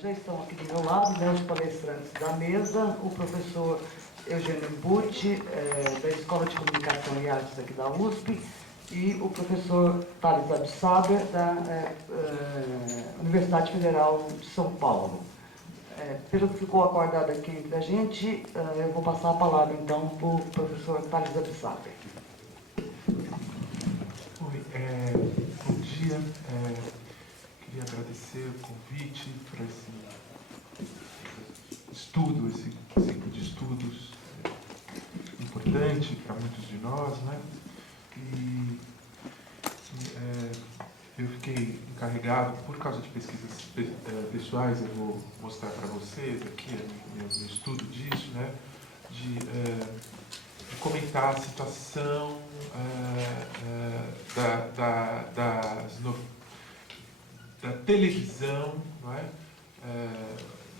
Já estão aqui do meu lado, né, os palestrantes da mesa, o professor Eugênio Butti, da Escola de Comunicação e Artes aqui da USP, e o professor Thales Absaber, da Universidade Federal de São Paulo. Pelo que ficou acordado aqui entre a gente, eu vou passar a palavra então para o professor Thales Absaber. Oi, bom dia. Queria agradecer o convite para esse estudo, esse ciclo de estudos importante para muitos de nós, né? E eu fiquei encarregado, por causa de pesquisas pessoais, eu vou mostrar para vocês aqui meu estudo disso, né? De comentar a situação da televisão, não é?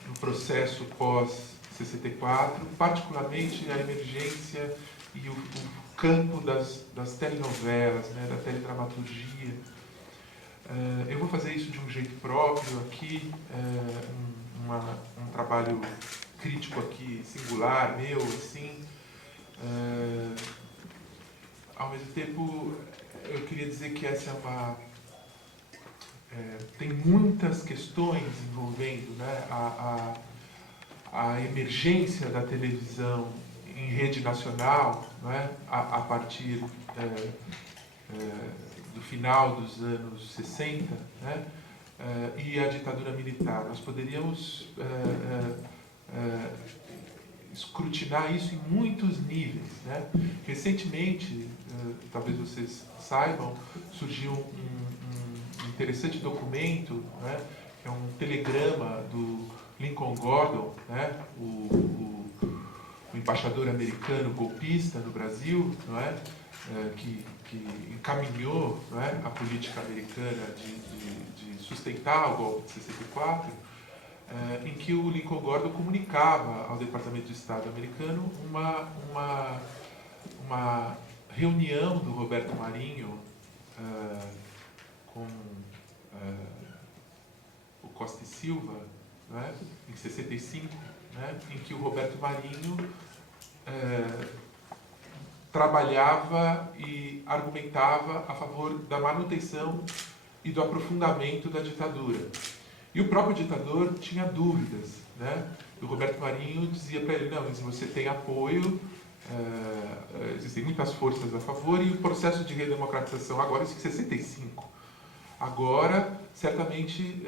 No processo pós-64, particularmente a emergência e o campo das telenovelas, né? Da teledramaturgia. Eu vou fazer isso de um jeito próprio aqui, um trabalho crítico aqui, singular, meu, assim. Ao mesmo tempo, eu queria dizer que essa tem muitas questões envolvendo, né, a emergência da televisão em rede nacional, né, a partir do final dos anos 60, né, e a ditadura militar. Nós poderíamos escrutinar isso em muitos níveis, né? Recentemente, talvez vocês saibam, surgiu um interessante documento, né? Que é um telegrama do Lincoln Gordon, né? O embaixador americano golpista no Brasil, não é? Que encaminhou, não é? A política americana de sustentar o golpe de 64, em que o Lincoln Gordon comunicava ao Departamento de Estado americano uma reunião do Roberto Marinho com o Costa e Silva, né, em 65, né, em que o Roberto Marinho trabalhava e argumentava a favor da manutenção e do aprofundamento da ditadura. E o próprio ditador tinha dúvidas, né? E o Roberto Marinho dizia para ele, não, você tem apoio, existem muitas forças a favor, e o processo de redemocratização agora, isso em 65, agora certamente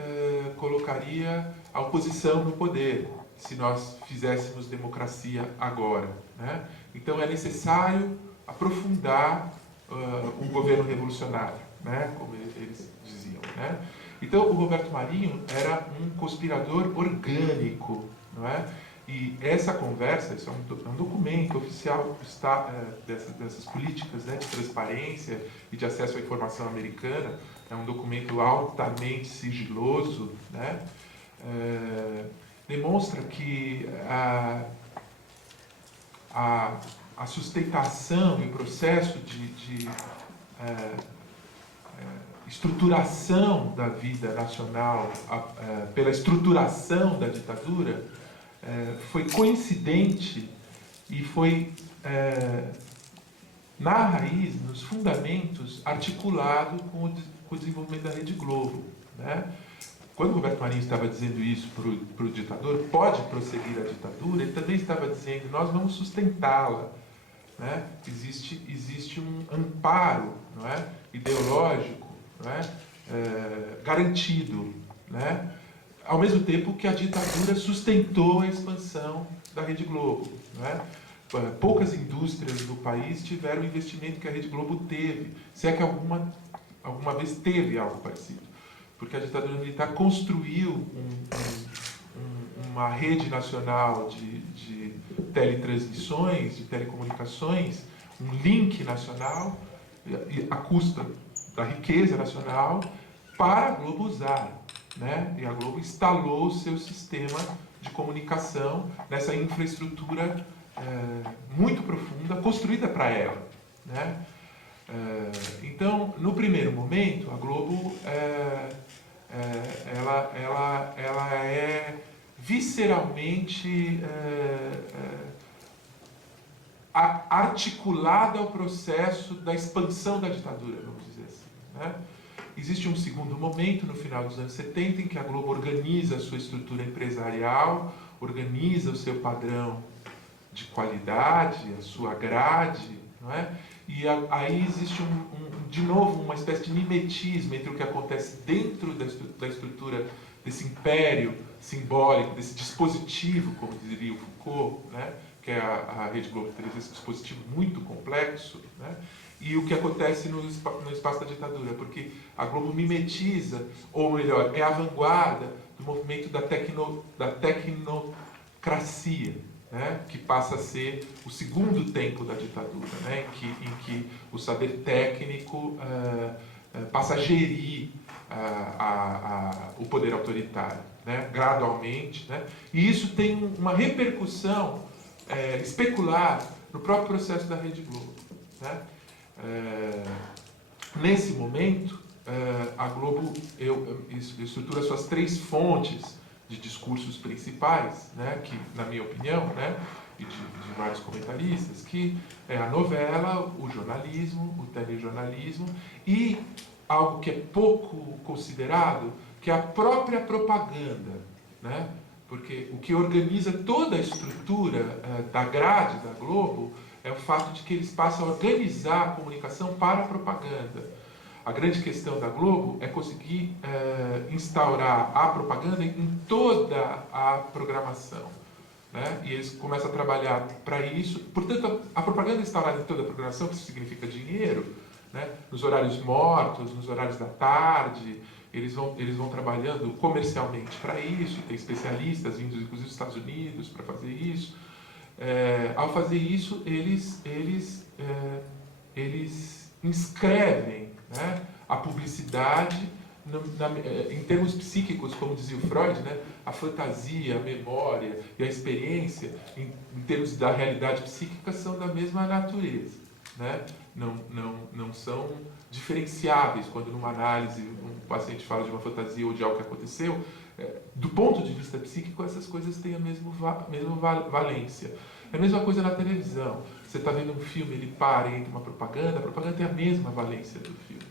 colocaria a oposição no poder, se nós fizéssemos democracia agora, né? Então é necessário aprofundar o governo revolucionário, né? Como eles diziam, né? Então, o Roberto Marinho era um conspirador orgânico, não é? E essa conversa, isso é um documento oficial dessas políticas, né, de transparência e de acesso à informação americana, é um documento altamente sigiloso, né? Demonstra que a sustentação e o processo de estruturação da vida nacional pela estruturação da ditadura foi coincidente e foi na raiz, nos fundamentos, articulado com o desenvolvimento da Rede Globo, né? Quando o Roberto Marinho estava dizendo isso para o ditador, pode prosseguir a ditadura, ele também estava dizendo, nós vamos sustentá-la, né? Existe um amparo, não é? Ideológico, não é? Garantido, né? Ao mesmo tempo que a ditadura sustentou a expansão da Rede Globo, não é? Poucas indústrias do país tiveram o investimento que a Rede Globo teve, se é que alguma vez teve algo parecido, porque a ditadura militar construiu uma rede nacional de teletransmissões, de telecomunicações, um link nacional, à custa da riqueza nacional, para a Globo usar, né? E a Globo instalou o seu sistema de comunicação nessa infraestrutura muito profunda, construída para ela, né? Então, no primeiro momento, a Globo ela é visceralmente articulada ao processo da expansão da ditadura, vamos dizer assim, né? Existe um segundo momento, no final dos anos 70, em que a Globo organiza a sua estrutura empresarial, organiza o seu padrão de qualidade, a sua grade, não é? E aí existe, de novo, uma espécie de mimetismo entre o que acontece dentro da estrutura desse império simbólico, desse dispositivo, como diria o Foucault, né? Que é a Rede Globo de televisão, esse dispositivo muito complexo, né? E o que acontece no espaço da ditadura, porque a Globo mimetiza, ou melhor, é a vanguarda do movimento da tecnocracia, né? Que passa a ser o segundo tempo da ditadura, né? em que o saber técnico passa a gerir o poder autoritário, né? Gradualmente, né? E isso tem uma repercussão especular no próprio processo da Rede Globo, né? Nesse momento, a Globo estrutura suas 3 fontes de discursos principais, né, que, na minha opinião, né, e de vários comentaristas, que é a novela, o jornalismo, o telejornalismo e algo que é pouco considerado, que é a própria propaganda, né? Porque o que organiza toda a estrutura da grade da Globo é o fato de que eles passam a organizar a comunicação para a propaganda. A grande questão da Globo é conseguir instaurar a propaganda em toda a programação, né? E eles começam a trabalhar para isso. Portanto, a propaganda instaurada em toda a programação, que isso significa dinheiro, né? Nos horários mortos, nos horários da tarde, eles vão trabalhando comercialmente para isso. Tem especialistas vindos, inclusive, dos Estados Unidos para fazer isso. Ao fazer isso, eles inscrevem, né, a publicidade em termos psíquicos, como dizia o Freud, né, a fantasia, a memória e a experiência, em termos da realidade psíquica, são da mesma natureza, né? Não são diferenciáveis quando, numa análise, um paciente fala de uma fantasia ou de algo que aconteceu. Do ponto de vista psíquico, essas coisas têm a mesma valência. É a mesma coisa na televisão. Você está vendo um filme, ele para e entra uma propaganda, a propaganda tem a mesma valência do filme,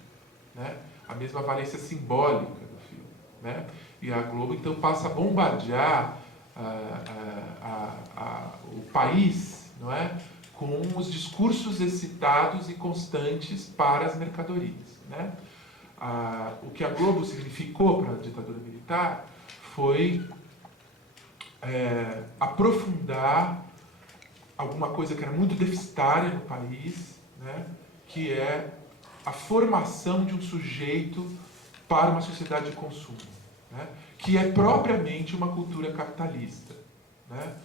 né? A mesma valência simbólica do filme, né? E a Globo, então, passa a bombardear o país, não é? Com os discursos excitados e constantes para as mercadorias, né? O que a Globo significou para a ditadura militar foi aprofundar alguma coisa que era muito deficitária no país, né? Que é a formação de um sujeito para uma sociedade de consumo, né? Que é propriamente uma cultura capitalista, né?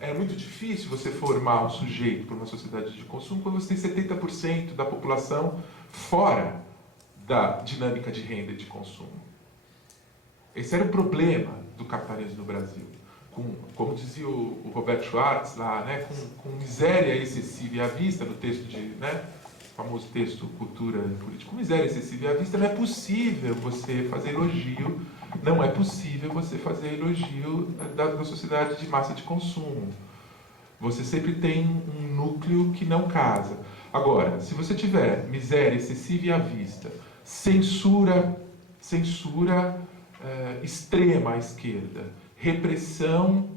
É muito difícil você formar um sujeito para uma sociedade de consumo quando você tem 70% da população fora da dinâmica de renda e de consumo. Esse era o problema do capitalismo no Brasil. Como dizia o Roberto Schwartz lá, né, com miséria excessiva e à vista, no texto o famoso texto Cultura e Política, com miséria excessiva e à vista, não é possível você fazer elogio, não é possível você fazer elogio da sociedade de massa de consumo. Você sempre tem um núcleo que não casa. Agora, se você tiver miséria excessiva e à vista, censura extrema à esquerda, repressão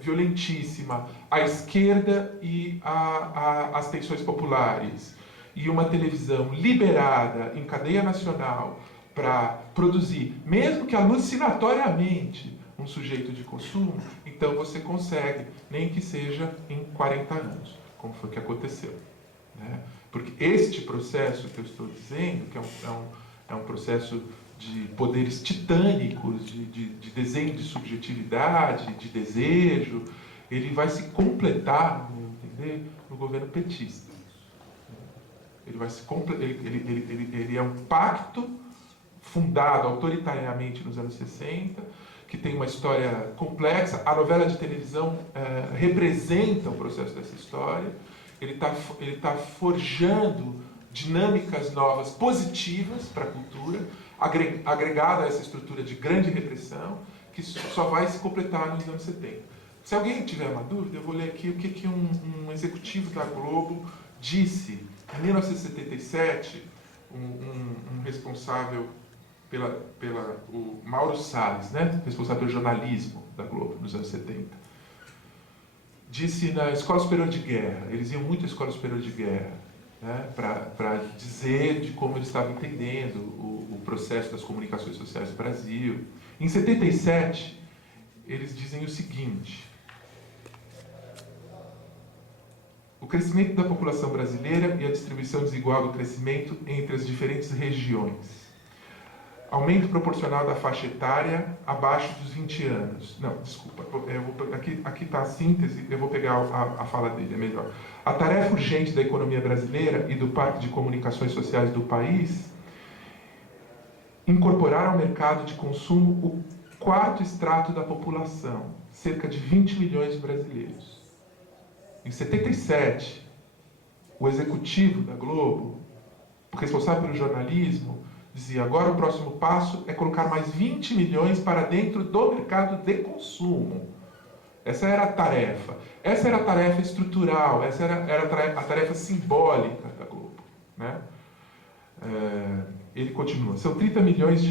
violentíssima à esquerda e às tensões populares, e uma televisão liberada em cadeia nacional para produzir, mesmo que alucinatoriamente, um sujeito de consumo, então você consegue, nem que seja em 40 anos, como foi que aconteceu, né? Porque este processo que eu estou dizendo, que é um processo de poderes titânicos, de desenho de subjetividade, de desejo, ele vai se completar, no meu entender, no governo petista. Ele é um pacto fundado autoritariamente nos anos 60, que tem uma história complexa. A novela de televisão representa o processo dessa história. Ele tá forjando dinâmicas novas, positivas para a cultura. agregada a essa estrutura de grande repressão, que só vai se completar nos anos 70. Se alguém tiver uma dúvida, eu vou ler aqui o que um executivo da Globo disse em 1977, um responsável o Mauro Salles, né, responsável pelo jornalismo da Globo nos anos 70. Disse na Escola Superior de Guerra, eles iam muito à Escola Superior de Guerra, né, para dizer de como eles estavam entendendo o processo das comunicações sociais no Brasil. Em 77, eles dizem o seguinte: o crescimento da população brasileira e a distribuição desigual do crescimento entre as diferentes regiões. Aumento proporcional da faixa etária abaixo dos 20 anos. Não, desculpa, aqui está a síntese, eu vou pegar a fala dele, é melhor. A tarefa urgente da economia brasileira e do Parque de Comunicações Sociais do país incorporar ao mercado de consumo o quarto extrato da população, cerca de 20 milhões de brasileiros. Em 77, o executivo da Globo, o responsável pelo jornalismo, dizia: agora o próximo passo é colocar mais 20 milhões para dentro do mercado de consumo. Essa era a tarefa. Essa era a tarefa estrutural, essa era a tarefa simbólica da Globo, né? Ele continua: são 30 milhões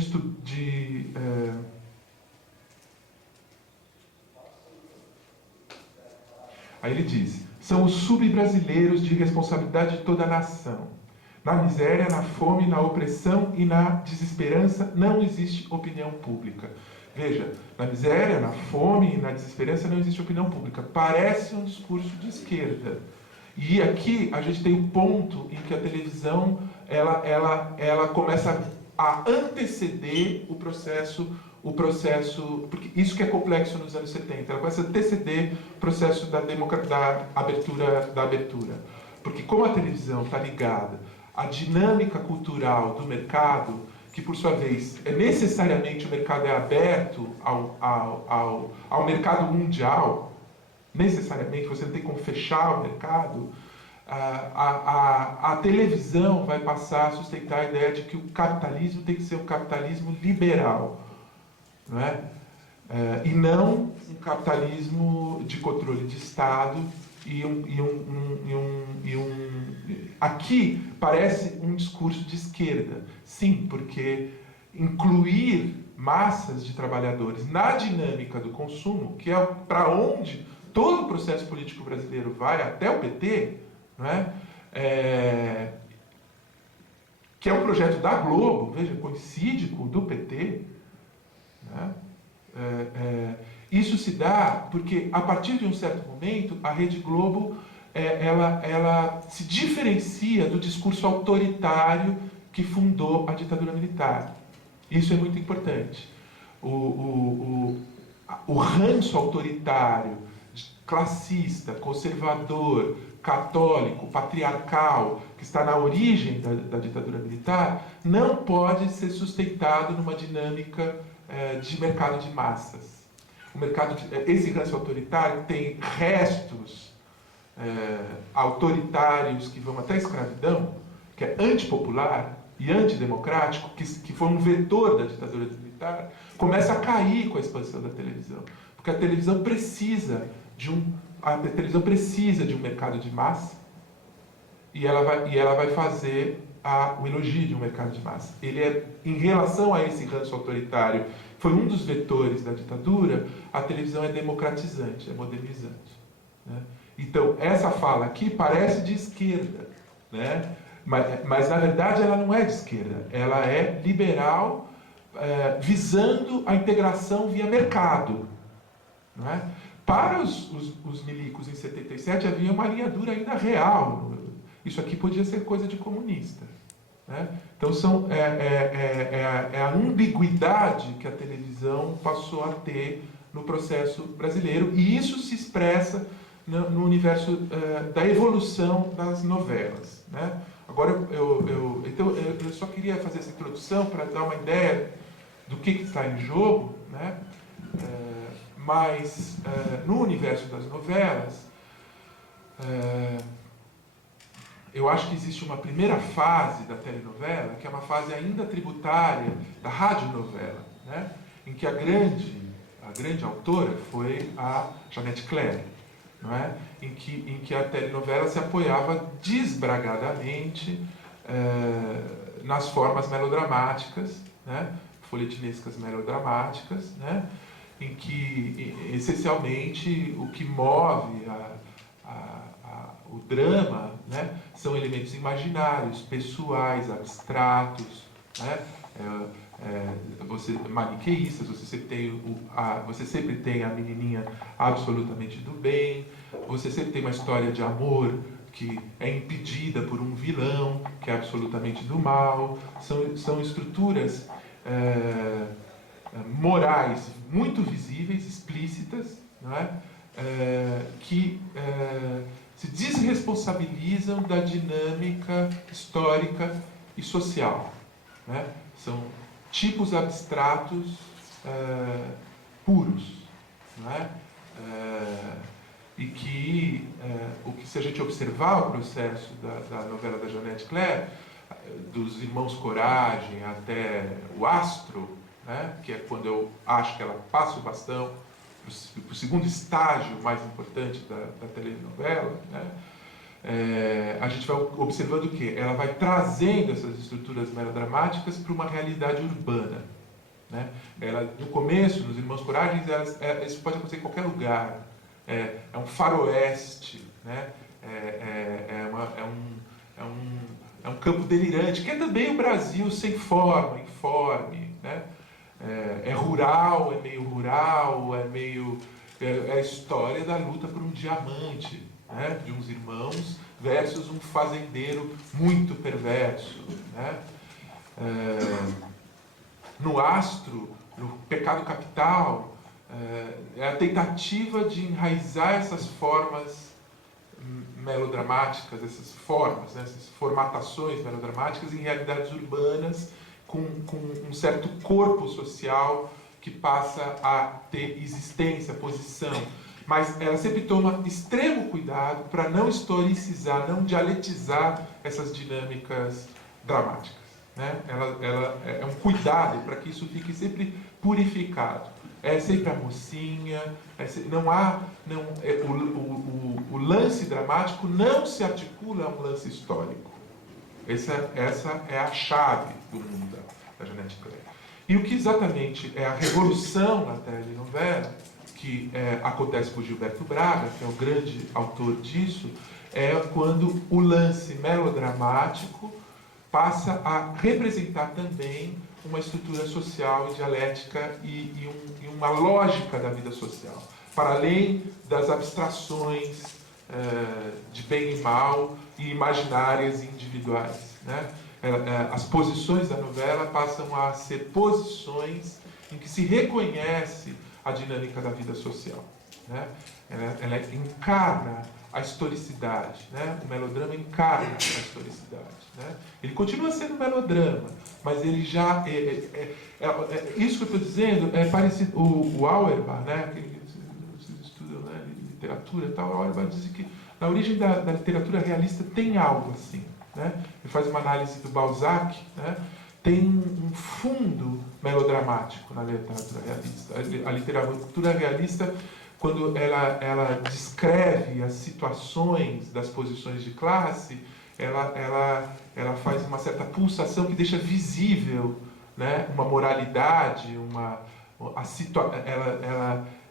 Aí ele diz: são os sub-brasileiros de responsabilidade de toda a nação. Na miséria, na fome, na opressão e na desesperança não existe opinião pública. Veja, na miséria, na fome e na desesperança não existe opinião pública. Parece um discurso de esquerda. E aqui a gente tem um ponto em que a televisão ela começa a anteceder o processo, porque isso que é complexo nos anos 70, ela começa a anteceder o processo da abertura. Porque como a televisão está ligada à dinâmica cultural do mercado, que por sua vez necessariamente o mercado é aberto ao mercado mundial, necessariamente você não tem como fechar o mercado, a televisão vai passar a sustentar a ideia de que o capitalismo tem que ser um capitalismo liberal, não é? E não um capitalismo de controle de Estado Aqui parece um discurso de esquerda. Sim, porque incluir massas de trabalhadores na dinâmica do consumo, que é para onde todo o processo político brasileiro vai, até o PT, não é? Que é um projeto da Globo, veja, coincide com o do PT, né? Isso se dá porque, a partir de um certo momento, a Rede Globo ela se diferencia do discurso autoritário que fundou a ditadura militar. Isso é muito importante. O ranço autoritário, classista, conservador, católico, patriarcal, que está na origem da ditadura militar, não pode ser sustentado numa dinâmica de mercado de massas. Esse ranço autoritário tem restos autoritários que vão até a escravidão, que é antipopular e antidemocrático, que foi um vetor da ditadura militar, começa a cair com a expansão da televisão. Porque a televisão precisa de um mercado de massa, e ela vai fazer o elogio de um mercado de massa. Em relação a esse ranço autoritário, foi um dos vetores da ditadura, a televisão é democratizante, é modernizante, né? Então, essa fala aqui parece de esquerda, né? Mas na verdade ela não é de esquerda, ela é liberal, visando a integração via mercado, não é? Para os milicos em 77 havia uma linha dura ainda real. Isso aqui podia ser coisa de comunista, né? Então é a ambiguidade que a televisão passou a ter no processo brasileiro, e isso se expressa no universo da evolução das novelas, né? Agora eu só queria fazer essa introdução para dar uma ideia do que está em jogo, né? Mas no universo das novelas, eu acho que existe uma primeira fase da telenovela, que é uma fase ainda tributária da radionovela, né? Em que a grande autora foi a Jeanette Claire, não é? Em que a telenovela se apoiava desbragadamente nas formas melodramáticas, né? Folhetinescas melodramáticas, né? Em que, essencialmente, o que move o drama, né, são elementos imaginários, pessoais, abstratos, né, maniqueístas. Você sempre tem a menininha absolutamente do bem, você sempre tem uma história de amor que é impedida por um vilão que é absolutamente do mal. São estruturas morais muito visíveis, explícitas, não é? Que se desresponsabilizam da dinâmica histórica e social, né? São tipos abstratos puros, não é? E que, se a gente observar o processo da novela da Jeanette Claire, dos Irmãos Coragem até o Astro, né? Que é quando eu acho que ela passa o bastão para o segundo estágio mais importante da telenovela, né? A gente vai observando o quê? Ela vai trazendo essas estruturas melodramáticas para uma realidade urbana, né? No começo, nos Irmãos Coragem, isso pode acontecer em qualquer lugar. É um faroeste, né? É um campo delirante, que é também o Brasil sem forma, informe, né? É rural, é meio rural, é a história da luta por um diamante, né? De uns irmãos versus um fazendeiro muito perverso, né? No Astro, no Pecado Capital, é a tentativa de enraizar essas formas melodramáticas, essas formas, né? Essas formatações melodramáticas em realidades urbanas, com um certo corpo social que passa a ter existência, posição. Mas ela sempre toma extremo cuidado para não historicizar, não dialetizar essas dinâmicas dramáticas, né? Ela é um cuidado para que isso fique sempre purificado. É sempre a mocinha, o lance dramático não se articula a um lance histórico. Essa é a chave do mundo da Jeanette Claire. E o que exatamente é a revolução na telenovela, que acontece com Gilberto Braga, que é o grande autor disso, é quando o lance melodramático passa a representar também uma estrutura social e dialética e uma lógica da vida social, para além das abstrações de bem e mal e imaginárias e individuais, né? As posições da novela passam a ser posições em que se reconhece a dinâmica da vida social, né? Ela encarna a historicidade, né? O melodrama encarna a historicidade, né? Ele continua sendo melodrama, mas ele já isso que eu estou dizendo é parecido. O Auerbach, né? Vocês estudam, né, literatura e tal. O Auerbach diz que na origem da literatura realista tem algo assim, né? Ele faz uma análise do Balzac, né? Tem um fundo melodramático na literatura realista. A literatura realista, quando ela descreve as situações das posições de classe, ela faz uma certa pulsação que deixa visível, né, uma moralidade,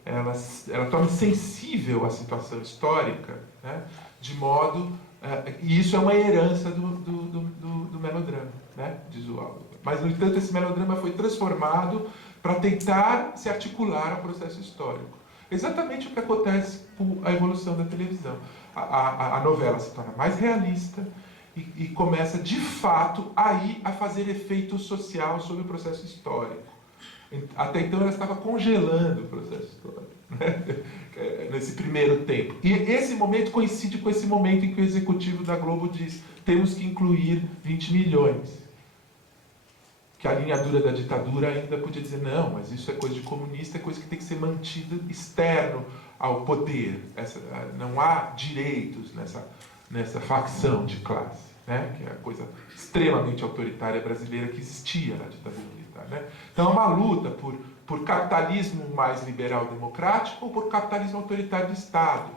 ela torna sensível a situação histórica, né, de modo... e isso é uma herança do melodrama, né, diz o Auerbach. Mas, no entanto, esse melodrama foi transformado para tentar se articular ao processo histórico. Exatamente o que acontece com a evolução da televisão. A novela se torna mais realista e começa, de fato, aí a fazer efeito social sobre o processo histórico. Até então ela estava congelando o processo histórico, né? Nesse primeiro tempo. E esse momento coincide com esse momento em que o executivo da Globo diz: temos que incluir 20 milhões. Que a linha dura da ditadura ainda podia dizer: não, mas isso é coisa de comunista, é coisa que tem que ser mantida externo ao poder. Não há direitos nessa facção de classe, né? Que é a coisa extremamente autoritária brasileira que existia na ditadura militar, né? Então é uma luta por capitalismo mais liberal democrático ou por capitalismo autoritário de Estado.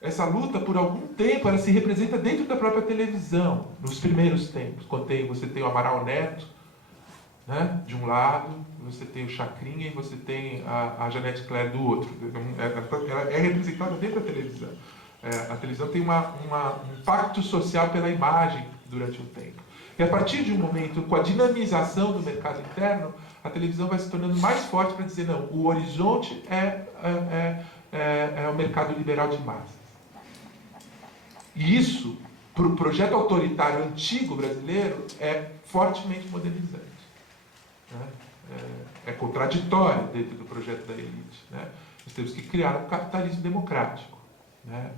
Essa luta, por algum tempo, ela se representa dentro da própria televisão, nos primeiros tempos, quando você tem o Amaral Neto, né, de um lado, você tem o Chacrinha e você tem a Janete Claire do outro. Ela é representada dentro da televisão. A televisão tem um pacto social pela imagem durante um tempo. E a partir de um momento, com a dinamização do mercado interno, a televisão vai se tornando mais forte para dizer, não, o horizonte é o mercado liberal de massas. E isso, para o projeto autoritário antigo brasileiro, é fortemente modernizante. Né? É contraditório dentro do projeto da elite. Né? Nós temos que criar um capitalismo democrático. Né?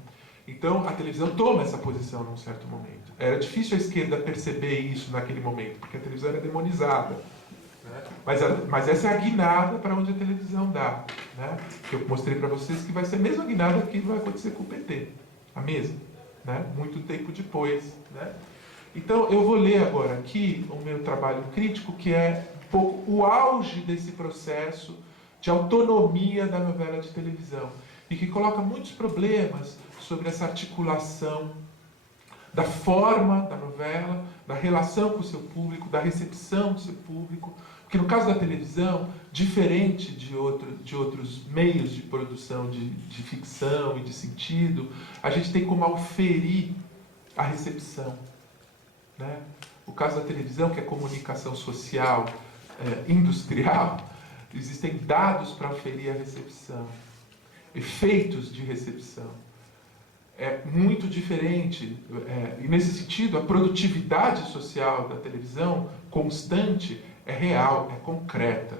Então, a televisão toma essa posição num certo momento. Era difícil a esquerda perceber isso naquele momento, porque a televisão era demonizada. Né? Mas essa é a guinada para onde a televisão dá. Né? Eu mostrei para vocês que vai ser a mesma guinada que vai acontecer com o PT. A mesma. Né? Muito tempo depois. Né? Então, eu vou ler agora aqui o meu trabalho crítico, que é um pouco o auge desse processo de autonomia da novela de televisão, e que coloca muitos problemas sobre essa articulação da forma da novela, da relação com o seu público, da recepção do seu público, porque no caso da televisão, diferente de outros meios de produção de ficção e de sentido, a gente tem como auferir a recepção. Né? O caso da televisão, que é comunicação social, industrial, existem dados para auferir a recepção, efeitos de recepção. É muito diferente, e nesse sentido, a produtividade social da televisão constante é real, é concreta,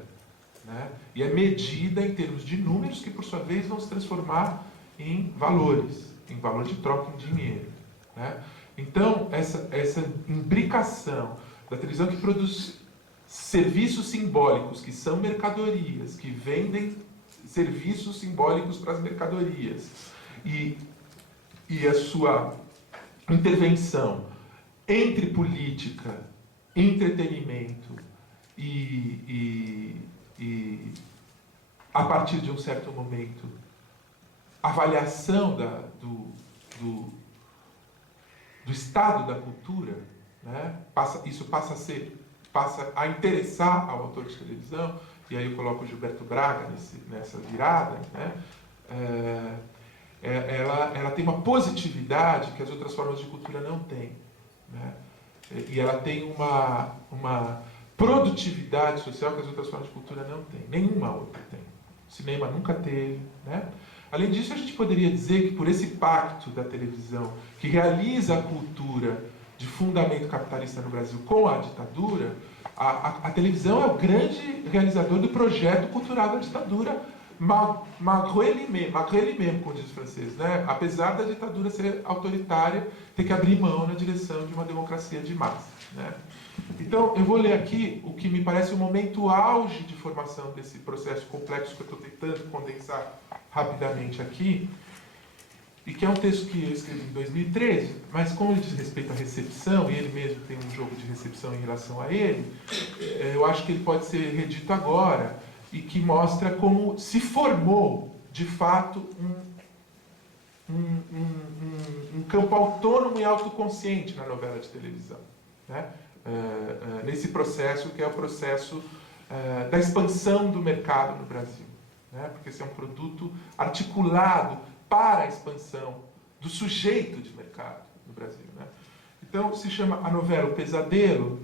né? E é medida em termos de números que, por sua vez, vão se transformar em valores, em valor de troca em dinheiro. Né? Então, essa imbricação da televisão que produz serviços simbólicos, que são mercadorias, que vendem serviços simbólicos para as mercadorias, e a sua intervenção entre política, entretenimento e a partir de um certo momento, avaliação do estado da cultura, né? Isso passa a interessar ao autor de televisão, e aí eu coloco o Gilberto Braga nessa virada, né? Ela tem uma positividade que as outras formas de cultura não têm. Né? E ela tem uma produtividade social que as outras formas de cultura não têm. Nenhuma outra tem. O cinema nunca teve. Né? Além disso, a gente poderia dizer que por esse pacto da televisão, que realiza a cultura de fundamento capitalista no Brasil com a ditadura, a televisão é o grande realizador do projeto cultural da ditadura, malgré lui-même, como diz os franceses, né? Apesar da ditadura ser autoritária, ter que abrir mão na direção de uma democracia de massa. Né? Então, eu vou ler aqui o que me parece o momento auge de formação desse processo complexo que eu estou tentando condensar rapidamente aqui, e que é um texto que eu escrevi em 2013, mas como ele diz respeito à recepção, e ele mesmo tem um jogo de recepção em relação a ele, eu acho que ele pode ser redito agora, e que mostra como se formou, de fato, um campo autônomo e autoconsciente na novela de televisão. Né? Nesse processo, que é o processo da expansão do mercado no Brasil. Né? Porque esse é um produto articulado para a expansão do sujeito de mercado no Brasil. Né? Então, se chama a novela O Pesadelo,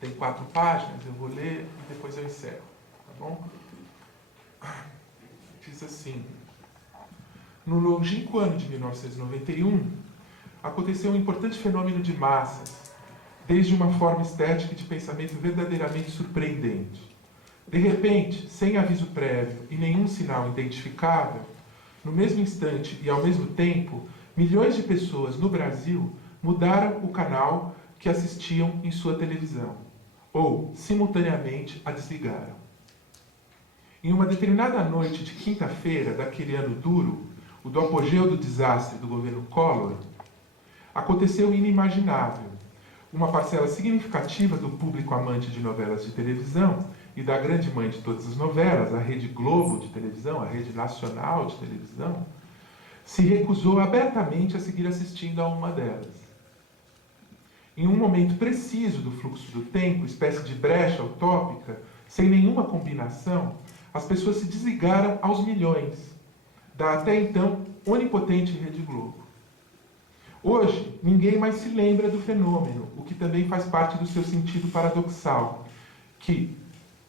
tem 4 páginas, eu vou ler e depois eu encerro. Bom, diz assim: no longínquo ano de 1991, aconteceu um importante fenômeno de massas, desde uma forma estética e de pensamento verdadeiramente surpreendente. De repente, sem aviso prévio e nenhum sinal identificável, no mesmo instante e ao mesmo tempo, milhões de pessoas no Brasil mudaram o canal que assistiam em sua televisão, ou, simultaneamente, a desligaram. Em uma determinada noite de quinta-feira daquele ano duro, o do apogeu do desastre do governo Collor, aconteceu o inimaginável. Uma parcela significativa do público amante de novelas de televisão e da grande mãe de todas as novelas, a Rede Globo de televisão, a Rede Nacional de televisão, se recusou abertamente a seguir assistindo a uma delas. Em um momento preciso do fluxo do tempo, espécie de brecha utópica, sem nenhuma combinação, as pessoas se desligaram aos milhões da até então onipotente Rede Globo. Hoje, ninguém mais se lembra do fenômeno, o que também faz parte do seu sentido paradoxal, que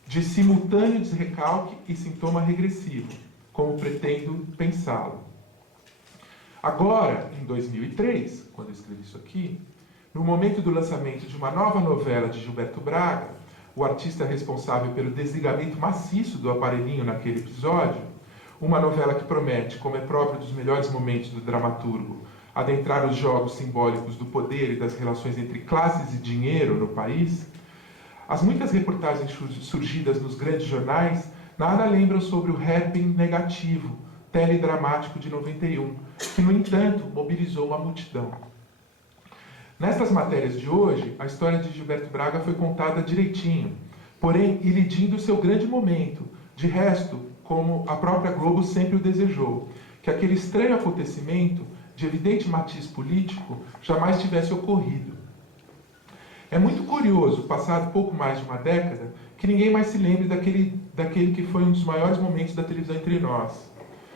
de simultâneo desrecalque e sintoma regressivo, como pretendo pensá-lo. Agora, em 2003, quando eu escrevi isso aqui, no momento do lançamento de uma nova novela de Gilberto Braga, o artista responsável pelo desligamento maciço do aparelhinho naquele episódio, uma novela que promete, como é próprio dos melhores momentos do dramaturgo, adentrar os jogos simbólicos do poder e das relações entre classes e dinheiro no país, as muitas reportagens surgidas nos grandes jornais nada lembram sobre o happy negativo, teledramático de 91, que, no entanto, mobilizou uma multidão. Nestas matérias de hoje, a história de Gilberto Braga foi contada direitinho, porém ilidindo seu grande momento, de resto, como a própria Globo sempre o desejou, que aquele estranho acontecimento, de evidente matiz político, jamais tivesse ocorrido. É muito curioso, passado pouco mais de uma década, que ninguém mais se lembre daquele que foi um dos maiores momentos da televisão entre nós,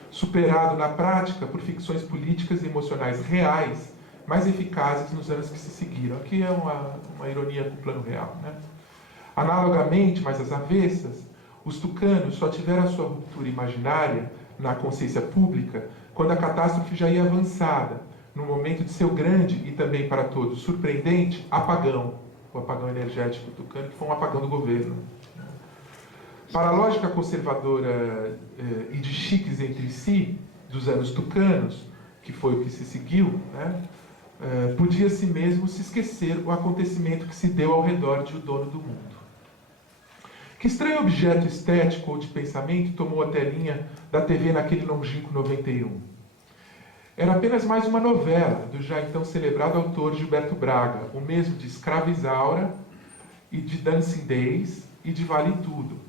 superado na prática por ficções políticas e emocionais reais, mais eficazes nos anos que se seguiram. Aqui é uma ironia com o plano real, né? Analogamente, mas às avessas, os tucanos só tiveram a sua ruptura imaginária na consciência pública quando a catástrofe já ia avançada, no momento de seu grande e também para todos surpreendente apagão, o apagão energético tucano, que foi um apagão do governo. Para a lógica conservadora e de chiques entre si, dos anos tucanos, que foi o que se seguiu, né, podia-se mesmo se esquecer o acontecimento que se deu ao redor de O Dono do Mundo. Que estranho objeto estético ou de pensamento tomou a telinha da TV naquele longínquo 91? Era apenas mais uma novela do já então celebrado autor Gilberto Braga, o mesmo de Escrava Isaura e de Dancing Days e de Vale Tudo.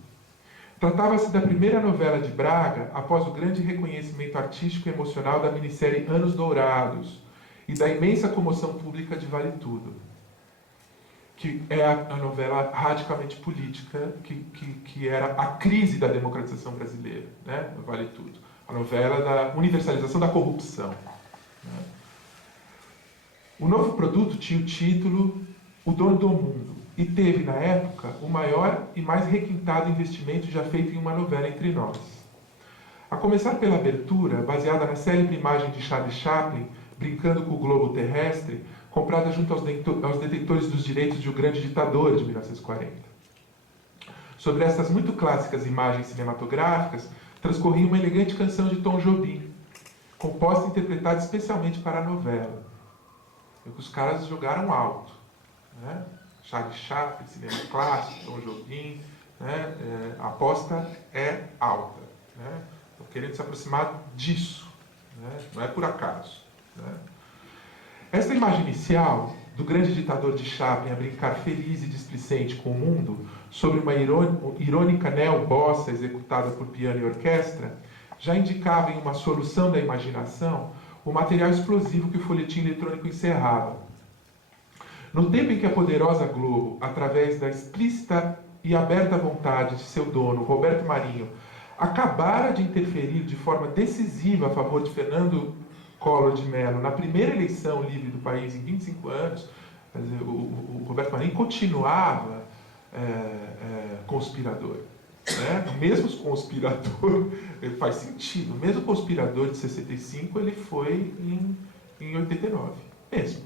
Tratava-se da primeira novela de Braga após o grande reconhecimento artístico e emocional da minissérie Anos Dourados e da imensa comoção pública de Vale Tudo, que é a novela radicalmente política que era a crise da democratização brasileira, né? Vale Tudo. A novela da universalização da corrupção. Né? O novo produto tinha o título O Dono do Mundo e teve, na época, o maior e mais requintado investimento já feito em uma novela entre nós. A começar pela abertura, baseada na célebre imagem de Charlie Chaplin, brincando com o globo terrestre, comprada junto aos detentores dos direitos de O Grande Ditador, de 1940. Sobre essas muito clássicas imagens cinematográficas, transcorria uma elegante canção de Tom Jobim, composta e interpretada especialmente para a novela. E que os caras jogaram alto. Né? Charlie Chaplin, cinema clássico, Tom Jobim, né? A aposta é alta. Né? Estão querendo se aproximar disso. Né? Não é por acaso. Né? Esta imagem inicial do grande ditador de Chaplin a brincar feliz e displicente com o mundo, sobre uma irônica neo-bossa executada por piano e orquestra, já indicava em uma solução da imaginação o material explosivo que o folhetim eletrônico encerrava. No tempo em que a poderosa Globo, através da explícita e aberta vontade de seu dono, Roberto Marinho, acabara de interferir de forma decisiva a favor de Fernando Collor de Mello na primeira eleição livre do país em 25 anos, quer dizer, o Roberto Marinho continuava conspirador. Né? Mesmo conspirador, faz sentido, mesmo conspirador de 65, ele foi em 89, mesmo.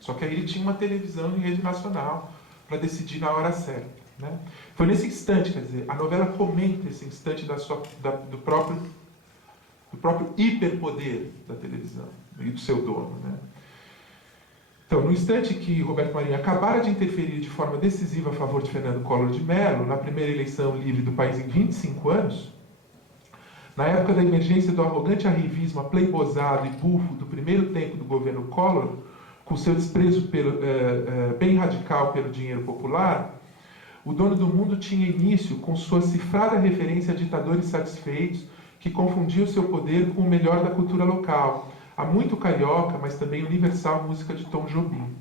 Só que aí ele tinha uma televisão em rede nacional para decidir na hora certa. Né? Foi nesse instante, quer dizer, a novela comenta esse instante do próprio hiperpoder da televisão e do seu dono. Né? Então, no instante que Roberto Marinho acabara de interferir de forma decisiva a favor de Fernando Collor de Mello, na primeira eleição livre do país em 25 anos, Na época da emergência do arrogante arrivismo apleibosado e bufo do primeiro tempo do governo Collor, com seu desprezo bem radical pelo dinheiro popular, o Dono do Mundo tinha início com sua cifrada referência a ditadores satisfeitos que confundiam seu poder com o melhor da cultura local, a muito carioca, mas também universal música de Tom Jobim.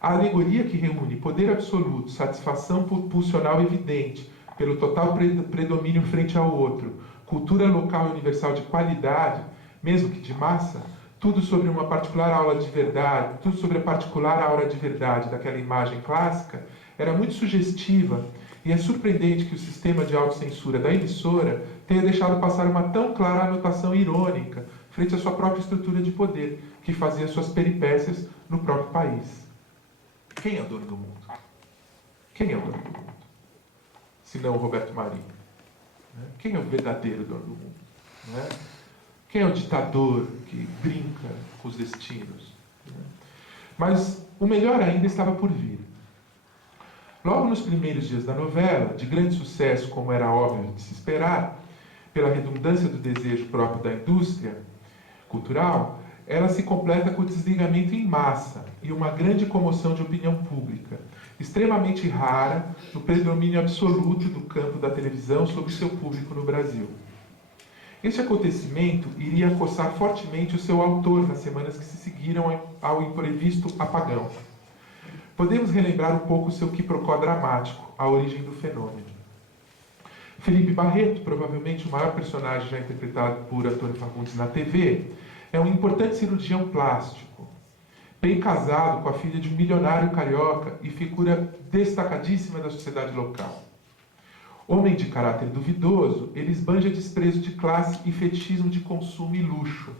A alegoria que reúne poder absoluto, satisfação pulsional evidente pelo total predomínio frente ao outro, cultura local e universal de qualidade, mesmo que de massa, tudo sobre uma particular aula de verdade, tudo sobre a particular aura de verdade daquela imagem clássica, era muito sugestiva, e é surpreendente que o sistema de autocensura da emissora tenha deixado passar uma tão clara anotação irônica frente à sua própria estrutura de poder, que fazia suas peripécias no próprio país. Quem é o dono do mundo? Quem é o dono do mundo? Se não o Roberto Marinho. Quem é o verdadeiro dono do mundo? Quem é o ditador que brinca com os destinos? Mas o melhor ainda estava por vir. Logo nos primeiros dias da novela, de grande sucesso, como era óbvio de se esperar, pela redundância do desejo próprio da indústria cultural, ela se completa com o desligamento em massa e uma grande comoção de opinião pública, extremamente rara no predomínio absoluto do campo da televisão sobre seu público no Brasil. Este acontecimento iria acossar fortemente o seu autor nas semanas que se seguiram ao imprevisto apagão. Podemos relembrar um pouco o seu quiprocó dramático, a origem do fenômeno. Felipe Barreto, provavelmente o maior personagem já interpretado por Antônio Fagundes na TV, é um importante cirurgião plástico, bem casado com a filha de um milionário carioca e figura destacadíssima da sociedade local. Homem de caráter duvidoso, ele esbanja desprezo de classe e fetichismo de consumo e luxo.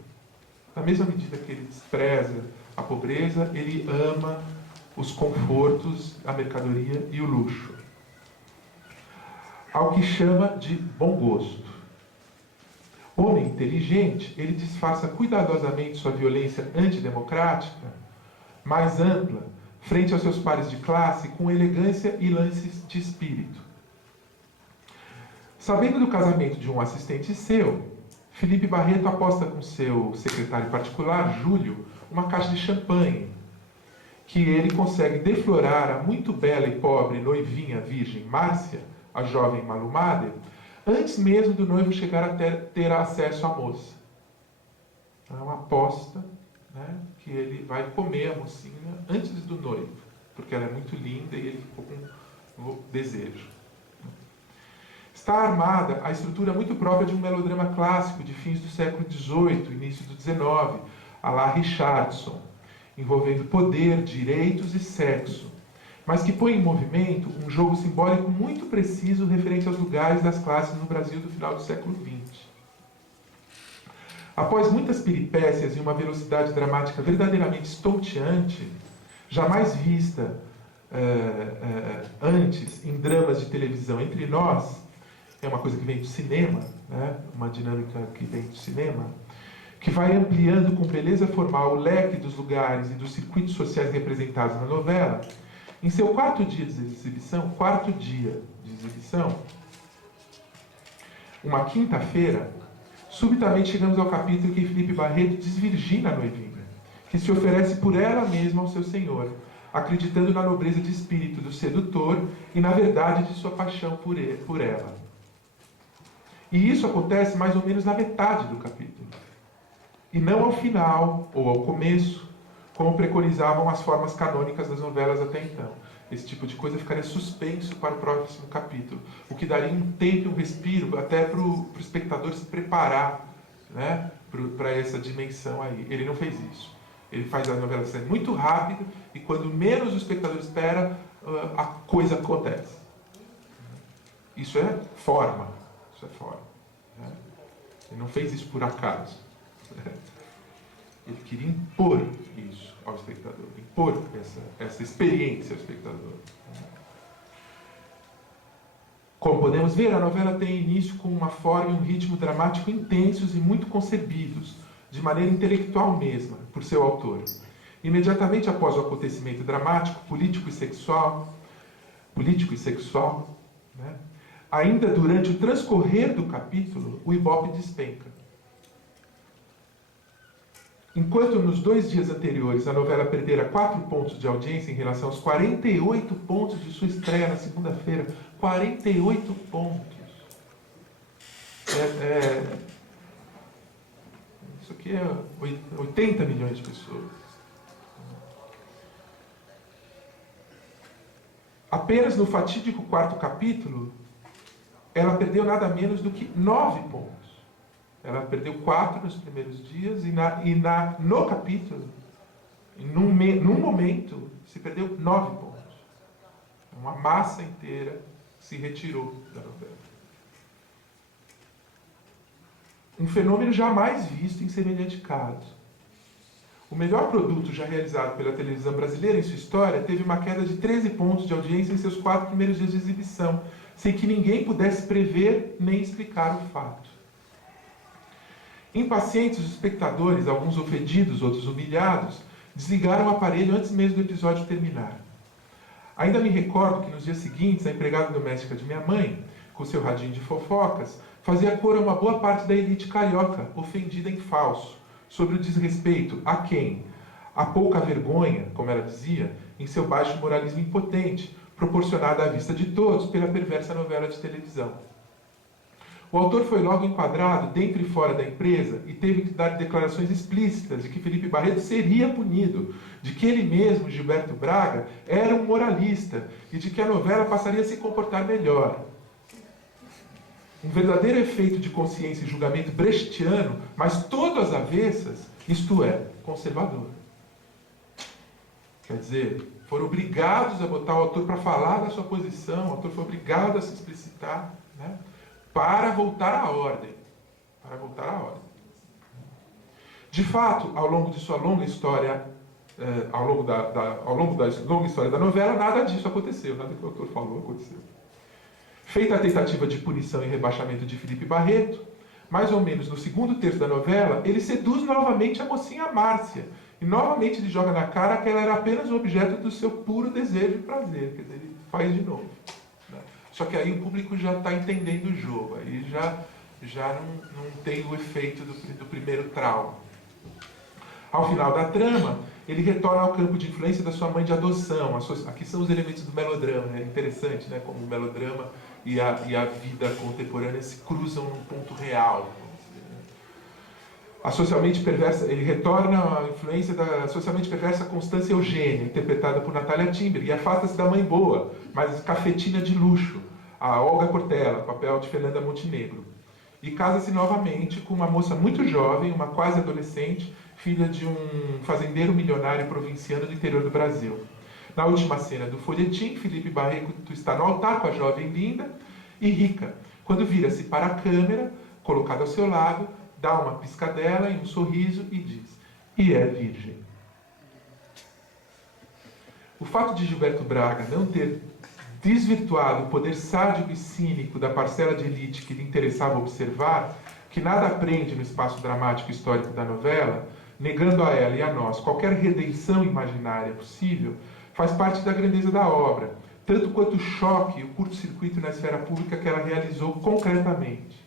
Na mesma medida que ele despreza a pobreza, ele ama os confortos, a mercadoria e o luxo. Ao que chama de bom gosto. Homem inteligente, ele disfarça cuidadosamente sua violência antidemocrática, mais ampla, frente aos seus pares de classe, com elegância e lances de espírito. Sabendo do casamento de um assistente seu, Felipe Barreto aposta com seu secretário particular, Júlio, uma caixa de champanhe, que ele consegue deflorar a muito bela e pobre noivinha virgem Márcia, a jovem Malumade, antes mesmo do noivo chegar a ter acesso à moça. É uma aposta, né, que ele vai comer a mocinha antes do noivo, porque ela é muito linda e ele ficou com o desejo. Está armada a estrutura muito própria de um melodrama clássico de fins do século XVIII, início do XIX, à la Richardson, envolvendo poder, direitos e sexo, mas que põe em movimento um jogo simbólico muito preciso referente aos lugares das classes no Brasil do final do século XX. Após muitas peripécias e uma velocidade dramática verdadeiramente estonteante, jamais vista antes em dramas de televisão entre nós, é uma coisa que vem do cinema, né? Uma dinâmica que vem do cinema, que vai ampliando com beleza formal o leque dos lugares e dos circuitos sociais representados na novela. Em seu quarto dia de exibição, uma quinta-feira, subitamente chegamos ao capítulo que Felipe Barreto desvirgina a noivinha, que se oferece por ela mesma ao seu senhor, acreditando na nobreza de espírito do sedutor e na verdade de sua paixão por ela. E isso acontece mais ou menos na metade do capítulo, e não ao final ou ao começo, como preconizavam as formas canônicas das novelas até então. Esse tipo de coisa ficaria suspenso para o próximo capítulo, o que daria um tempo e um respiro até para o espectador se preparar, né, para essa dimensão aí. Ele não fez isso. Ele faz a novela ser muito rápida e quando menos o espectador espera, a coisa acontece. Isso é forma. Isso é forma. Né? Ele não fez isso por acaso. Ele queria impor isso ao espectador, impor essa experiência ao espectador. Como podemos ver, a novela tem início com uma forma e um ritmo dramático intensos e muito concebidos, de maneira intelectual mesma, por seu autor. Imediatamente após o acontecimento dramático, político e sexual, né, ainda durante o transcorrer do capítulo, o Ibope despenca. Enquanto nos 2 dias anteriores a novela perdera 4 pontos de audiência em relação aos 48 pontos de sua estreia na segunda-feira, 48 pontos. Isso aqui é 80 milhões de pessoas. Apenas no fatídico 4º capítulo, ela perdeu nada menos do que 9 pontos. Ela perdeu 4 nos primeiros dias no capítulo, num momento, se perdeu 9 pontos. Uma massa inteira se retirou da novela. Um fenômeno jamais visto em semelhante caso. O melhor produto já realizado pela televisão brasileira em sua história teve uma queda de 13 pontos de audiência em seus 4 primeiros dias de exibição, sem que ninguém pudesse prever nem explicar o fato. Impacientes, os espectadores, alguns ofendidos, outros humilhados, desligaram o aparelho antes mesmo do episódio terminar. Ainda me recordo que nos dias seguintes, a empregada doméstica de minha mãe, com seu radinho de fofocas, fazia cor a uma boa parte da elite carioca, ofendida em falso, sobre o desrespeito a quem? A pouca vergonha, como ela dizia, em seu baixo moralismo impotente, proporcionada à vista de todos pela perversa novela de televisão. O autor foi logo enquadrado dentro e fora da empresa e teve que dar declarações explícitas de que Felipe Barreto seria punido, de que ele mesmo, Gilberto Braga, era um moralista e de que a novela passaria a se comportar melhor. Um verdadeiro efeito de consciência e julgamento brechtiano, mas todo às avessas, isto é, conservador. Quer dizer, foram obrigados a botar o autor para falar da sua posição, o autor foi obrigado a se explicitar, né, para voltar à ordem. Para voltar à ordem. De fato, ao longo de sua longa história, ao longo da longa história da novela, nada disso aconteceu, nada que o autor falou aconteceu. Feita a tentativa de punição e rebaixamento de Felipe Barreto, mais ou menos no segundo terço da novela, ele seduz novamente a mocinha Márcia. E novamente ele joga na cara que ela era apenas o objeto do seu puro desejo e prazer. Quer dizer, ele faz de novo. Né? Só que aí o público já está entendendo o jogo. Aí já não tem o efeito do primeiro trauma. Ao final da trama, ele retorna ao campo de influência da sua mãe de adoção. Aqui são os elementos do melodrama. É interessante, né? Como o melodrama e a vida contemporânea se cruzam num ponto real. A socialmente perversa, ele retorna à influência da socialmente perversa Constância Eugênia, interpretada por Natália Timber, e afasta-se da mãe boa, mas cafetina de luxo, a Olga Cortella, papel de Fernanda Montenegro. E casa-se novamente com uma moça muito jovem, uma quase adolescente, filha de um fazendeiro milionário provinciano do interior do Brasil. Na última cena do folhetim, Felipe Barreto está no altar com a jovem linda e rica, quando vira-se para a câmera, colocada ao seu lado, dá uma piscadela e um sorriso e diz: "E é virgem". O fato de Gilberto Braga não ter desvirtuado o poder sádico e cínico da parcela de elite que lhe interessava observar, que nada aprende no espaço dramático e histórico da novela, negando a ela e a nós qualquer redenção imaginária possível, faz parte da grandeza da obra, tanto quanto o choque e o curto-circuito na esfera pública que ela realizou concretamente.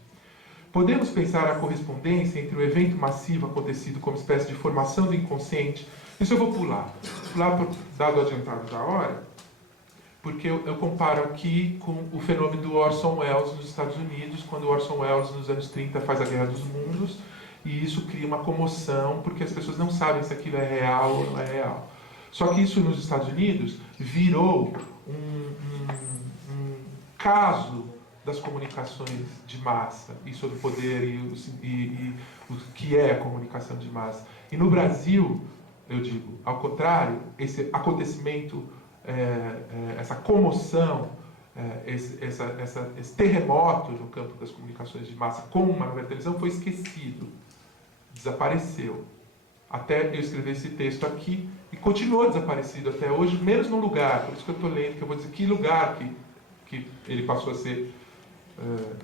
Podemos pensar a correspondência entre o evento massivo acontecido como espécie de formação do inconsciente. Isso eu vou pular por dado adiantado da hora, porque eu comparo aqui com o fenômeno do Orson Welles nos Estados Unidos, quando o Orson Welles, nos anos 30, faz a Guerra dos Mundos, e isso cria uma comoção, porque as pessoas não sabem se aquilo é real ou não é real. Só que isso nos Estados Unidos virou um caso das comunicações de massa, e sobre o poder e o que é a comunicação de massa. E no Brasil, eu digo, ao contrário, esse acontecimento, essa comoção, esse terremoto no campo das comunicações de massa com uma nova televisão foi esquecido, desapareceu. Até eu escrever esse texto aqui, e continuou desaparecido até hoje, menos num lugar, por isso que eu estou lendo, que eu vou dizer que lugar que ele passou a ser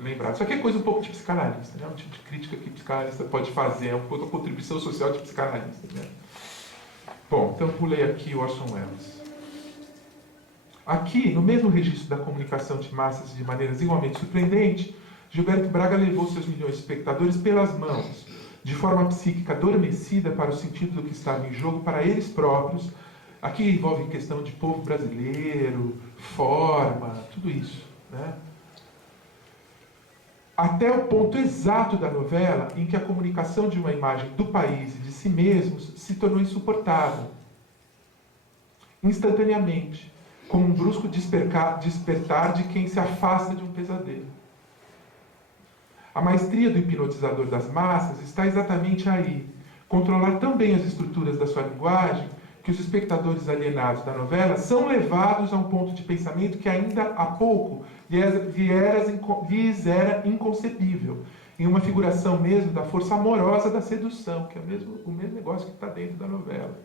lembrado. Isso aqui é coisa um pouco de psicanalista, né? Um tipo de crítica que o psicanalista pode fazer, é um pouco a contribuição social de psicanalista. Né? Bom, então pulei aqui o Orson Welles. Aqui, no mesmo registro da comunicação de massas de maneiras igualmente surpreendentes, Gilberto Braga levou seus milhões de espectadores pelas mãos, de forma psíquica adormecida para o sentido do que estava em jogo para eles próprios. Aqui envolve questão de povo brasileiro, forma, tudo isso, né? Até o ponto exato da novela em que a comunicação de uma imagem do país e de si mesmos se tornou insuportável. Instantaneamente, como um brusco despertar de quem se afasta de um pesadelo. A maestria do hipnotizador das massas está exatamente aí. Controlar tão bem as estruturas da sua linguagem que os espectadores alienados da novela são levados a um ponto de pensamento que ainda há pouco lhes era inconcebível, em uma figuração mesmo da força amorosa da sedução, que é o mesmo negócio que está dentro da novela,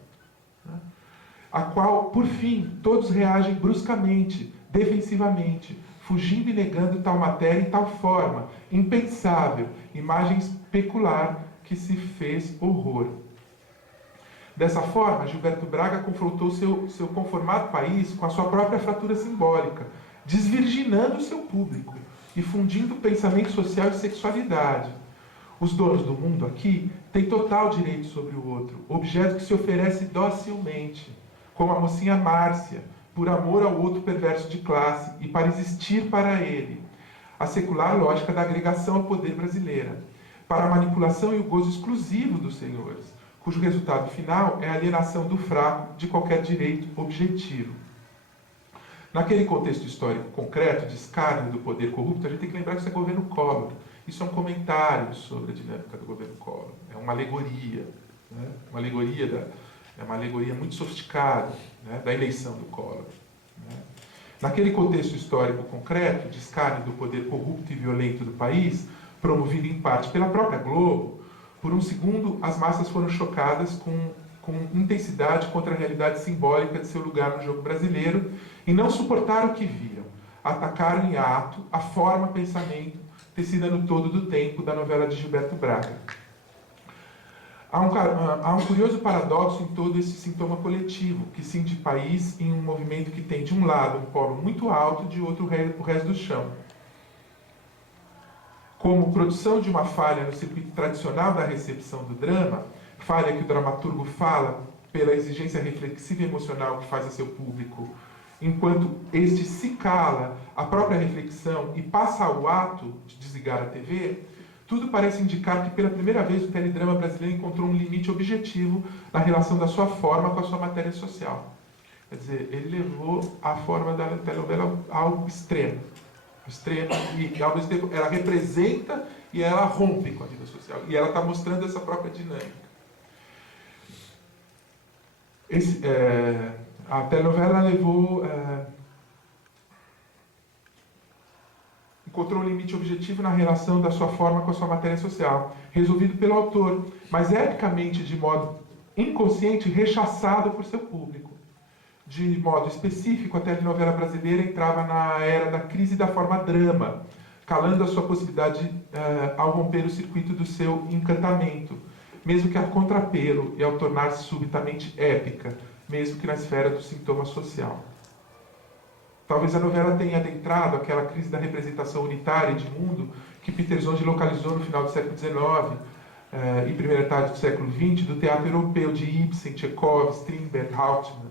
né? A qual, por fim, todos reagem bruscamente, defensivamente, fugindo e negando tal matéria em tal forma, impensável, imagem especular que se fez horror. Dessa forma, Gilberto Braga confrontou seu conformado país com a sua própria fratura simbólica, desvirginando o seu público e fundindo pensamento social e sexualidade. Os donos do mundo aqui têm total direito sobre o outro, objeto que se oferece docilmente, como a mocinha Márcia, por amor ao outro perverso de classe e para existir para ele. A secular lógica da agregação ao poder brasileira, para a manipulação e o gozo exclusivo dos senhores, cujo resultado final é a alienação do fraco de qualquer direito objetivo. Naquele contexto histórico concreto de escárnio do poder corrupto, a gente tem que lembrar que isso é governo Collor. Isso é um comentário sobre a dinâmica do governo Collor. É uma alegoria, né? É uma alegoria muito sofisticada, né, da eleição do Collor, né? Naquele contexto histórico concreto de escárnio do poder corrupto e violento do país, promovido em parte pela própria Globo, por um segundo as massas foram chocadas com intensidade contra a realidade simbólica de seu lugar no jogo brasileiro e não suportaram o que viram. Atacaram em ato a forma pensamento tecida no todo do tempo da novela de Gilberto Braga. Há um curioso paradoxo em todo esse sintoma coletivo, que cinde país em um movimento que tem, de um lado, um polo muito alto, de outro, o resto do chão. Como produção de uma falha no circuito tradicional da recepção do drama, falha que o dramaturgo fala pela exigência reflexiva e emocional que faz a seu público, enquanto este se cala a própria reflexão e passa ao ato de desligar a TV, tudo parece indicar que pela primeira vez o teledrama brasileiro encontrou um limite objetivo na relação da sua forma com a sua matéria social. Quer dizer, ele levou a forma da telenovela ao extremo. E ao mesmo tempo ela representa e ela rompe com a vida social. E ela está mostrando essa própria dinâmica. A telenovela encontrou um limite objetivo na relação da sua forma com a sua matéria social, resolvido pelo autor, mas epicamente, de modo inconsciente, rechaçado por seu público. De modo específico, a telenovela brasileira entrava na era da crise da forma drama, calando a sua possibilidade ao romper o circuito do seu encantamento, mesmo que a contrapelo e ao tornar-se subitamente épica, mesmo que na esfera do sintoma social. Talvez a novela tenha adentrado aquela crise da representação unitária de mundo que Peter Zonde localizou no final do século XIX e primeira metade do século XX do teatro europeu de Ibsen, Chekhov, Strindberg, Hauptmann.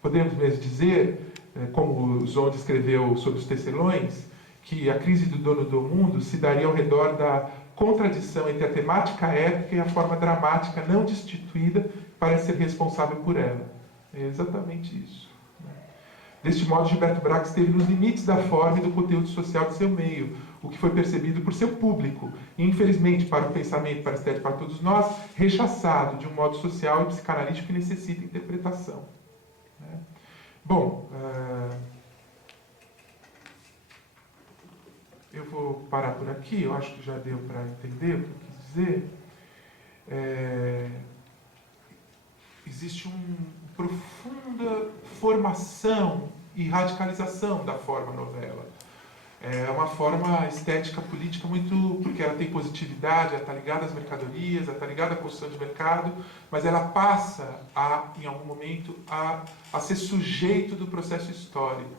Podemos mesmo dizer, como Zonde escreveu sobre os tecelões, que a crise do dono do mundo se daria ao redor da contradição entre a temática épica e a forma dramática não destituída que parece ser responsável por ela. É exatamente isso. Deste modo, Gilberto Braga esteve nos limites da forma e do conteúdo social de seu meio, o que foi percebido por seu público, e infelizmente para o pensamento, para a estética, para todos nós, rechaçado de um modo social e psicanalítico que necessita interpretação. Bom, eu vou parar por aqui, eu acho que já deu para entender o que eu quis dizer. Existe uma profunda formação e radicalização da forma novela. É uma forma estética política muito... porque ela tem positividade, ela está ligada às mercadorias, ela está ligada à construção de mercado, mas ela passa, em algum momento, a ser sujeito do processo histórico.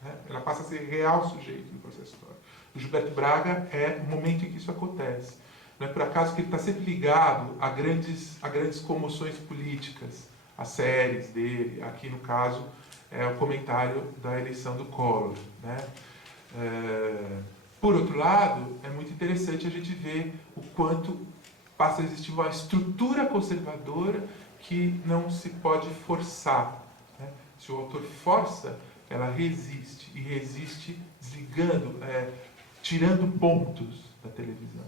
Né? Ela passa a ser real sujeito do processo histórico. O Gilberto Braga é o momento em que isso acontece. Não é por acaso que ele está sempre ligado a grandes comoções políticas, as séries dele, aqui no caso é o comentário da eleição do Collor. Né? Por outro lado, é muito interessante a gente ver o quanto passa a existir uma estrutura conservadora que não se pode forçar. Né? Se o autor força, ela resiste, e resiste desligando, tirando pontos da televisão.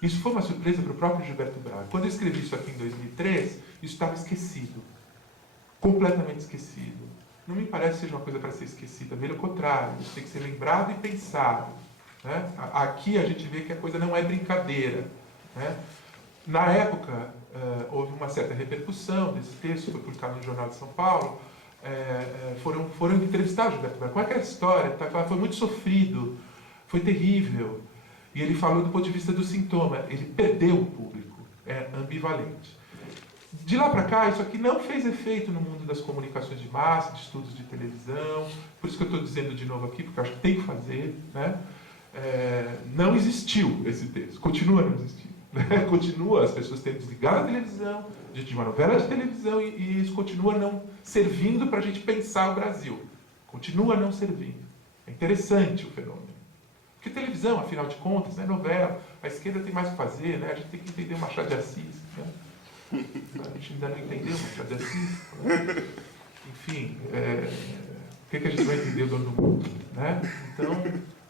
Isso foi uma surpresa para o próprio Gilberto Braga. Quando eu escrevi isso aqui em 2003, isso estava esquecido. Completamente esquecido. Não me parece que seja uma coisa para ser esquecida, pelo contrário, isso tem que ser lembrado e pensado. Né? Aqui a gente vê que a coisa não é brincadeira. Né? Na época, houve uma certa repercussão desse texto, foi publicado no Jornal de São Paulo, foram entrevistar o Gilberto Braga. Qual é aquela história? Foi muito sofrido, foi terrível. E ele falou do ponto de vista do sintoma, ele perdeu o público, é ambivalente. De lá para cá, isso aqui não fez efeito no mundo das comunicações de massa, de estudos de televisão, por isso que eu estou dizendo de novo aqui, porque eu acho que tem que fazer. Né? Não existiu esse texto, continua não existindo. Né? Continua as pessoas tendo desligado a televisão, diante de uma novela de televisão, e isso continua não servindo para a gente pensar o Brasil. Continua não servindo. É interessante o fenômeno. Porque televisão, afinal de contas, é novela, a esquerda tem mais o que fazer, né? A gente tem que entender o Machado de Assis. Né? A gente ainda não entendeu o Machado de Assis. Né? Enfim, o que a gente vai entender o dono do mundo? Né? Então,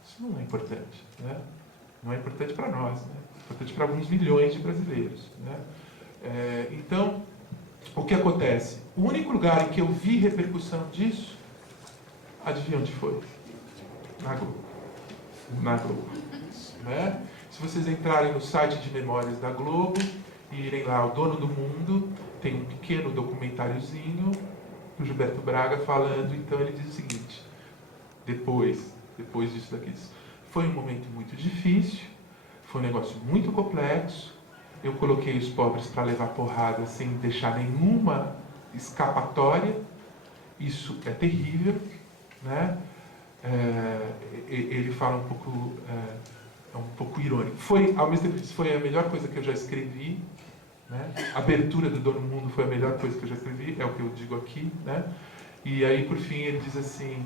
isso não é importante. Né? Não é importante para nós, né? É importante para alguns milhões de brasileiros. Né? Então, o que acontece? O único lugar em que eu vi repercussão disso, adivinha onde foi? Na Globo. Na Globo. Né? Se vocês entrarem no site de memórias da Globo e irem lá, O Dono do Mundo, tem um pequeno documentáriozinho do Gilberto Braga falando, então ele diz o seguinte, depois disso daqui, foi um momento muito difícil, foi um negócio muito complexo, eu coloquei os pobres para levar porrada sem deixar nenhuma escapatória, isso é terrível, né? Ele fala um pouco irônico. Ao mesmo tempo, isso foi a melhor coisa que eu já escrevi. Né? A abertura do Dono do Mundo foi a melhor coisa que eu já escrevi, é o que eu digo aqui. Né? E aí, por fim, ele diz assim: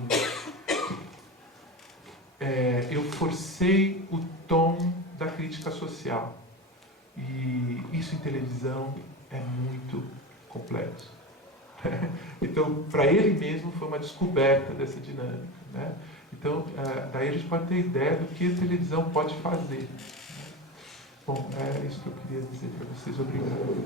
eu forcei o tom da crítica social. E isso em televisão é muito complexo. Então, para ele mesmo, foi uma descoberta dessa dinâmica. Né? Então, daí a gente pode ter ideia do que a televisão pode fazer. Bom, é isso que eu queria dizer para vocês. Obrigado.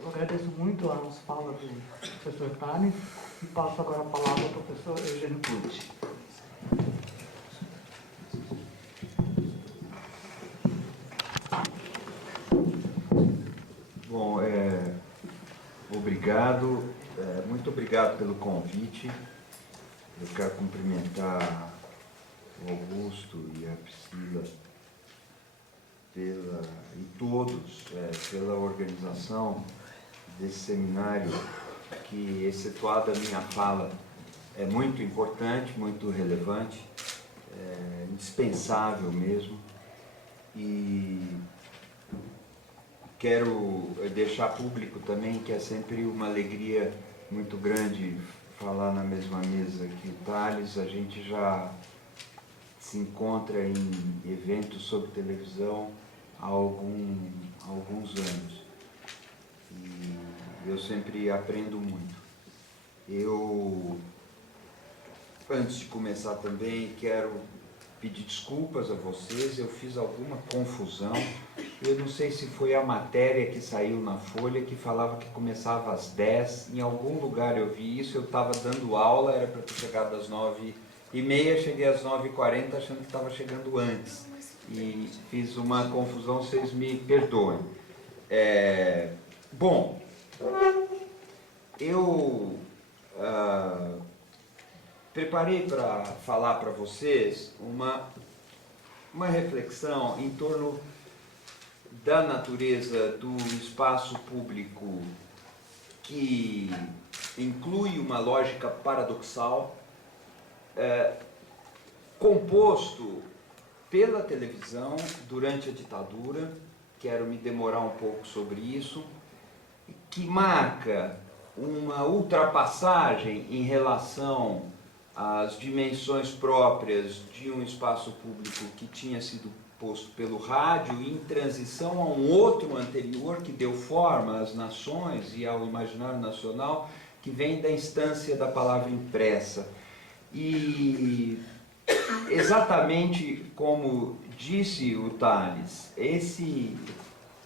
Eu agradeço muito as falas do professor Tales e passo agora a palavra ao professor Eugênio Pucci. Bom, obrigado, muito obrigado pelo convite. Eu quero cumprimentar o Augusto e a Priscila e todos pela organização desse seminário que, excetuada a minha fala, é muito importante, muito relevante, indispensável mesmo. E quero deixar público também que é sempre uma alegria muito grande falar na mesma mesa que o Tales. A gente já se encontra em eventos sobre televisão há alguns anos. E eu sempre aprendo muito. Antes de começar também, quero pedir desculpas a vocês, eu fiz alguma confusão. Eu não sei se foi a matéria que saiu na Folha que falava que começava às 10. Em algum lugar eu vi isso, eu estava dando aula, era para ter chegado às 9h30, cheguei às 9h40 achando que estava chegando antes. E fiz uma confusão, vocês me perdoem. Bom, Eu preparei para falar para vocês uma reflexão em torno da natureza do espaço público, que inclui uma lógica paradoxal, composto pela televisão durante a ditadura. Quero me demorar um pouco sobre isso, que marca uma ultrapassagem em relação às dimensões próprias de um espaço público que tinha sido posto pelo rádio, em transição a um outro anterior que deu forma às nações e ao imaginário nacional, que vem da instância da palavra impressa. E exatamente como disse o Tales, esse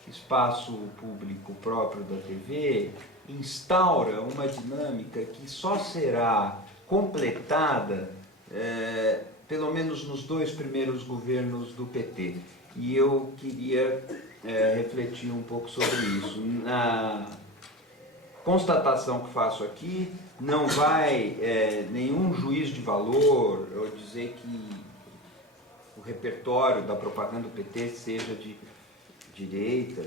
espaço público próprio da TV instaura uma dinâmica que só será completada pelo menos nos 2 primeiros governos do PT. E eu queria refletir um pouco sobre isso. Na constatação que faço aqui, não vai nenhum juízo de valor ou dizer que o repertório da propaganda do PT seja de direita.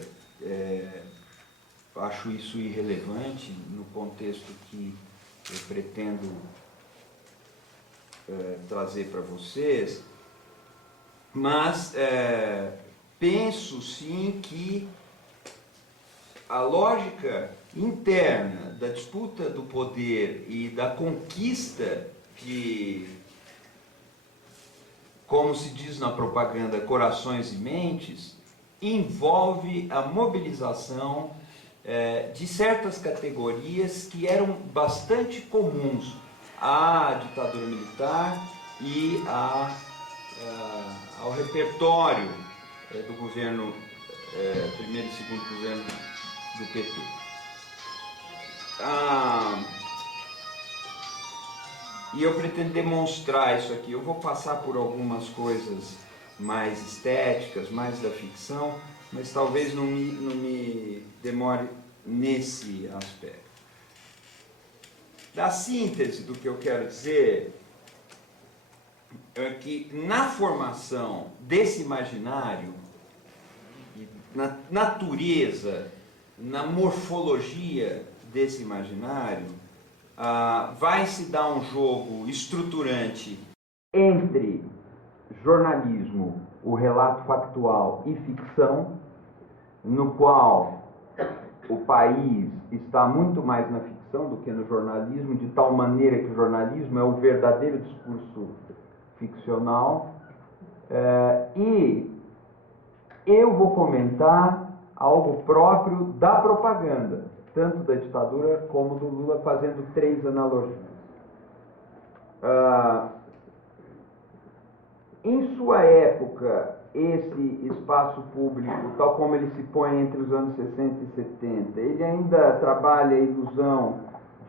Acho isso irrelevante no contexto que eu pretendo trazer para vocês, mas penso sim que a lógica interna da disputa do poder e da conquista de, como se diz na propaganda, corações e mentes, envolve a mobilização de certas categorias que eram bastante comuns à ditadura militar e ao repertório do governo, primeiro e segundo governo do PT. E eu pretendo demonstrar isso aqui. Eu vou passar por algumas coisas mais estéticas, mais da ficção, mas talvez não me demore nesse aspecto. Da síntese do que eu quero dizer é que na formação desse imaginário, na natureza, na morfologia desse imaginário, vai se dar um jogo estruturante entre jornalismo, o relato factual e ficção, no qual o país está muito mais na ficção do que no jornalismo, de tal maneira que o jornalismo é o verdadeiro discurso ficcional. E eu vou comentar algo próprio da propaganda, tanto da ditadura como do Lula, fazendo 3 analogias. Em sua época, esse espaço público, tal como ele se põe entre os anos 60 e 70, ele ainda trabalha a ilusão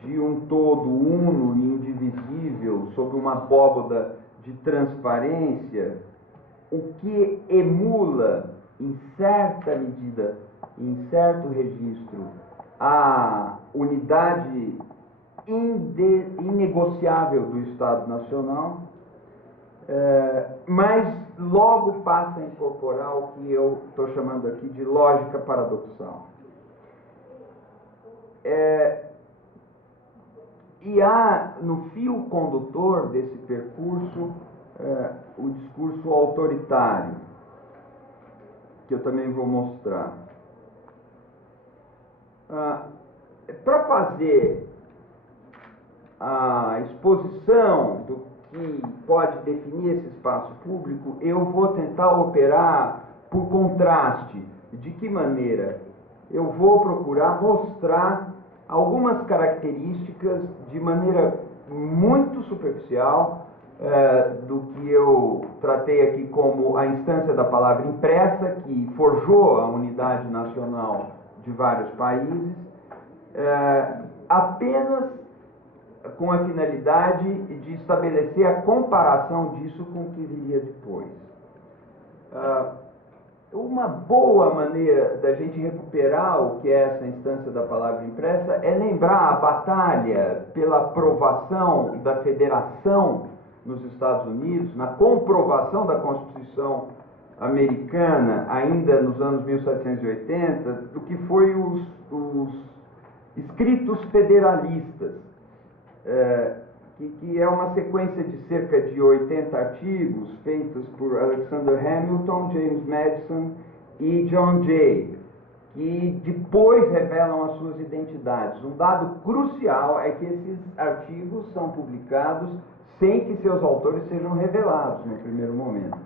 de um todo uno e indivisível sob uma abóboda de transparência, o que emula, em certa medida, em certo registro, a unidade inegociável do Estado Nacional, mas logo passa a incorporar o que eu estou chamando aqui de lógica paradoxal. E há no fio condutor desse percurso o discurso autoritário, que eu também vou mostrar. Para fazer a exposição do que pode definir esse espaço público, eu vou tentar operar por contraste. De que maneira? Eu vou procurar mostrar algumas características de maneira muito superficial do que eu tratei aqui como a instância da palavra impressa, que forjou a unidade nacional de vários países, apenas com a finalidade de estabelecer a comparação disso com o que viria depois. uma boa maneira da gente recuperar o que é essa instância da palavra impressa é lembrar a batalha pela aprovação da federação nos Estados Unidos, na comprovação da Constituição americana, ainda nos anos 1780, do que foi os escritos federalistas, que é uma sequência de cerca de 80 artigos feitos por Alexander Hamilton, James Madison e John Jay, que depois revelam as suas identidades. Um dado crucial é que esses artigos são publicados sem que seus autores sejam revelados no primeiro momento.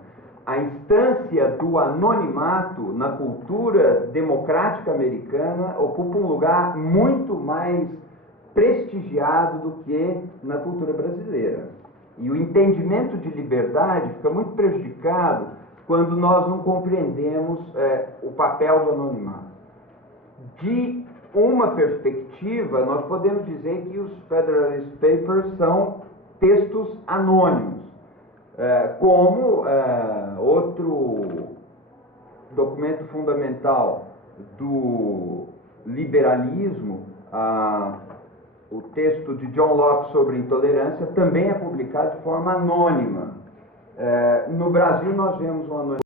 A instância do anonimato na cultura democrática americana ocupa um lugar muito mais prestigiado do que na cultura brasileira. E o entendimento de liberdade fica muito prejudicado quando nós não compreendemos o papel do anonimato. De uma perspectiva, nós podemos dizer que os Federalist Papers são textos anônimos, como outro documento fundamental do liberalismo, o texto de John Locke sobre intolerância, também é publicado de forma anônima. No Brasil, nós vemos um anonimato